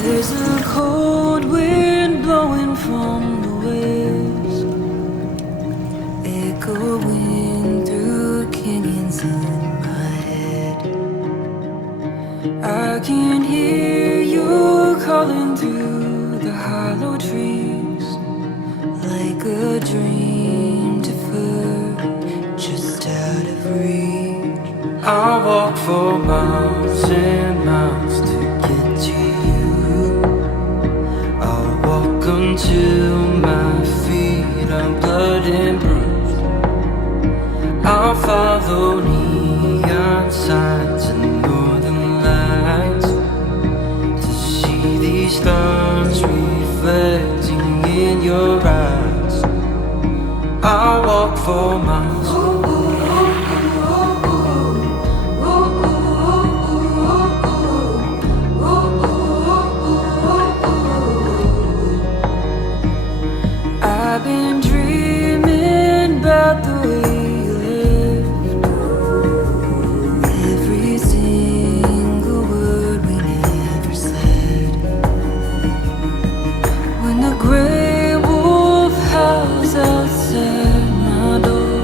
There's a cold wind blowing from the west, echoing through canyons in my head. I can hear you calling through the hollow trees, like a dream deferred, just out of reach. I walk for miles and miles to get to you. I'll walk until my feet are blood and bruised. I'll follow neon signs and northern lights to see these stars reflecting in your eyes. I'll walk for miles. I've been dreaming about the way you lived, every single word we never said. When the gray wolf howls outside my door,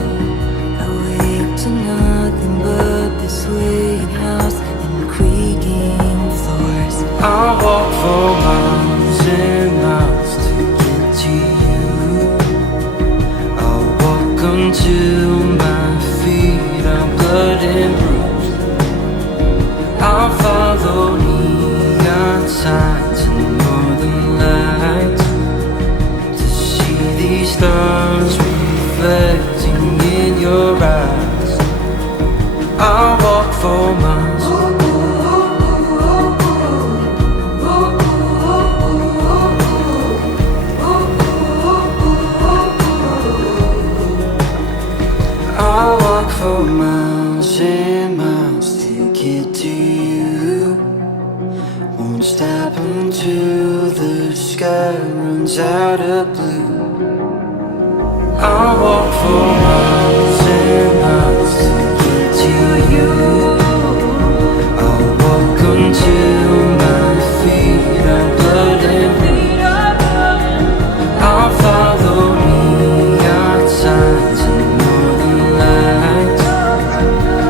I wake to nothing but the swaying house and creaking floors. I walk for miles and miles to get to you. I'll walk until my feet are blood and bruised. I'll follow neon signs and northern lights to see these stars reflecting in your eyes. I'll walk for miles. I'll walk for miles and miles to get to you. Won't stop until the sky runs out of blue. I'll walk for miles and miles to get to you. I'll walk until my feet are blood and bruised. I'll follow neon signs and northern lights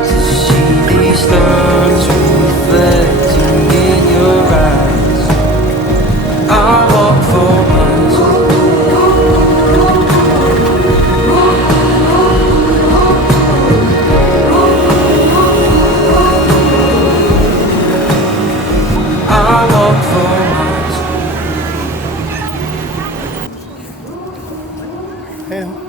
to see these stars reflecting in your eyes. I'll walk for miles. I'll walk for miles. Ayun.